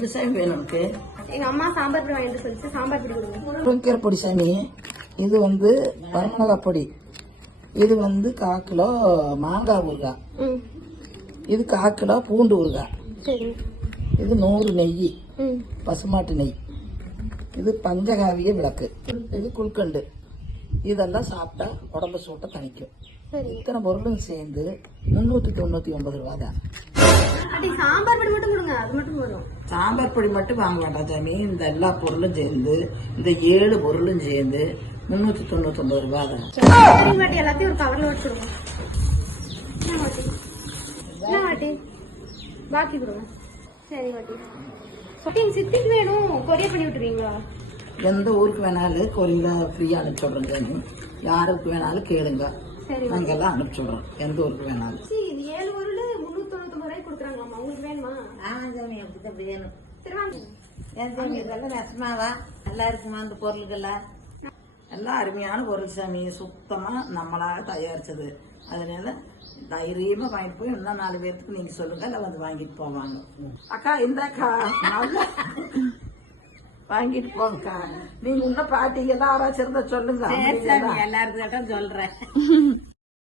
என்ன சாமி வேணும் உனக்கு? எங்க அம்மா சாம்பார் பொடி வாங்கிட்டு சொல்லிச்சு, சாம்பார் பொடி கொடுங்க. முருங்கீரை பொடி சாமி. இது வரமிளகா பொடி. இது 1/4 கிலோ மாங்காய் ஊறுகாய். இது 1/4 கிலோ பூண்டு ஊறுகாய். இது 100 நெய், பசுமாட்டு நெய். இது பஞ்சகாவிய விளக்கு. இது குல்கண்டு. இதெல்லாம் சாப்பிட்டா உடம்பு சூட்டை தணிக்கும். இத்தனை பொருளும் சேர்ந்து 399 ரூபா தான். சாம்பார் பொடி மட்டும் கொடுங்க, அது மட்டும் போதும். சாம்பார் பொடி மட்டும் வாங்க வேண்டாம் சாமி. இந்த எல்லா பொருளும் சேர்ந்து, இந்த 7 பொருளும் சேர்ந்து 399 ரூபா தான். எல்லாத்தையும் ஒரு கவர்ல வச்சுருங்க. பாக்கி கொடுங்க. சரி வாட்டி. சித்திக்கு வேணும், கொரியர் பண்ணி விட்டுருவீங்களா? எந்த ஊருக்கு வேணாலும் கொரியர் ஃப்ரீயா அனுப்பிச்சு விடுறோம் சாமி. யாருக்கு வேணாலும் கேளுங்க, நாங்கெல்லாம் அனுப்பிச்சு விடுறோம். எந்த ஊருக்கு வேணாலும். 7 பொருள் 399 ரூபாய்க்கு கொடுக்குறாங்களாமா, உங்களுக்கு வேணுமா? அப்படி வேணும். சரி வாங்க. ஏன் சாமி இதெல்லாம் நெசமாவா? நல்லா இருக்குமா இந்த பொருளுக்கெல்லாம்? எல்லாம் அருமையான பொருள் சாமி. சுத்தமா நம்மளாக தயாரிச்சது. அதனால தைரியமா வாங்கிட்டு போய் இன்னும் 4 பேருக்கு நீங்க சொல்லுங்க, இல்லை வந்து வாங்கிட்டு போவாங்க. அக்கா இந்தாக்கா வாங்கிட்டு போங்கக்கா. நீங்க இன்னும் பாட்டிங்க தான் ஆராய்ச்சி இருந்தா சொல்லுங்க. எல்லாருக்கும் சொல்றேன்.